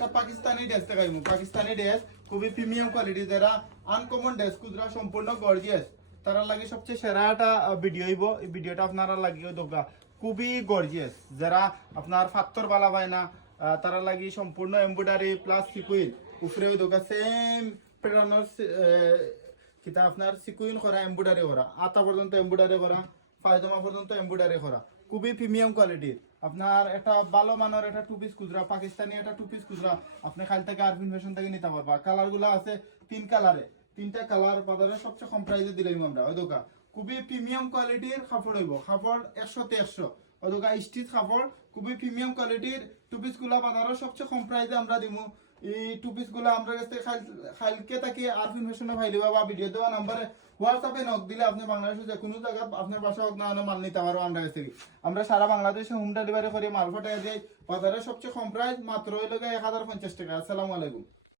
একটা Pakistani dress দেখাইমু Pakistani dress খুবই premium quality যারা আনকমন ড্রেস খুচরা সম্পূর্ণ গর্জিয়াস তারা লাগে সবচেয়ে সেরা একটা ভিডিও হইব এই ভিডিওটা আপনারা লাগিয়ে দোকা খুবই গর্জিয়াস যারা আপনার ফাত্তর বালা পায় না তারা লাগি সম্পূর্ণ এমব্রয়ডারি প্লাস সিকুইন উপরে ওই দোকা সেম প্যাটার্নের কিতা আপনার সিকুইন করা এমব্রয়ডারি করা আতা পর্যন্ত এমব্রয়ডারি করা পায়জামা পর্যন্ত এমব্রয়ডারি করা খুবই প্রিমিয়াম কোয়ালিটির আপনার একটা ভালো মানের একটা টু পিস খুচরা পাকিস্তানি একটা টু পিস খুচরা আপনি খালি থেকে আরফিন ফ্যাশন থেকে নিতে পারবা কালারগুলো আছে 3 কালারে 3টা কালার বাজারে সবচেয়ে কম প্রাইসে দিলাম আমরা ওই দোকা খুবই প্রিমিয়াম কোয়ালিটির কাপড় হইব কাপড় 100 তে 100 ওই দোকা স্টিচ কাপড় খুবই প্রিমিয়াম কোয়ালিটির টু পিস গুলা বাজারে সবচেয়ে কম প্রাইসে আমরা দিমু এই টু পিস গুলা আমরা কাছে খালকে তাকে আরফিন ফ্যাশনে ভাই দিবা বা ভিডিও দেওয়া নাম্বারে হোয়াটসঅ্যাপে নক দিলে আপনি বাংলাদেশের যে কোনো জায়গা আপনার বাসা হোক না মাল নিতে পারবো আমরা কাছ থেকে আমরা সারা বাংলাদেশে হোম ডেলিভারি করি মাল ফাটাই দিই বাজারে সবচেয়ে কম প্রাইস মাত্র হইল 1050 টাকা আসসালামু আলাইকুম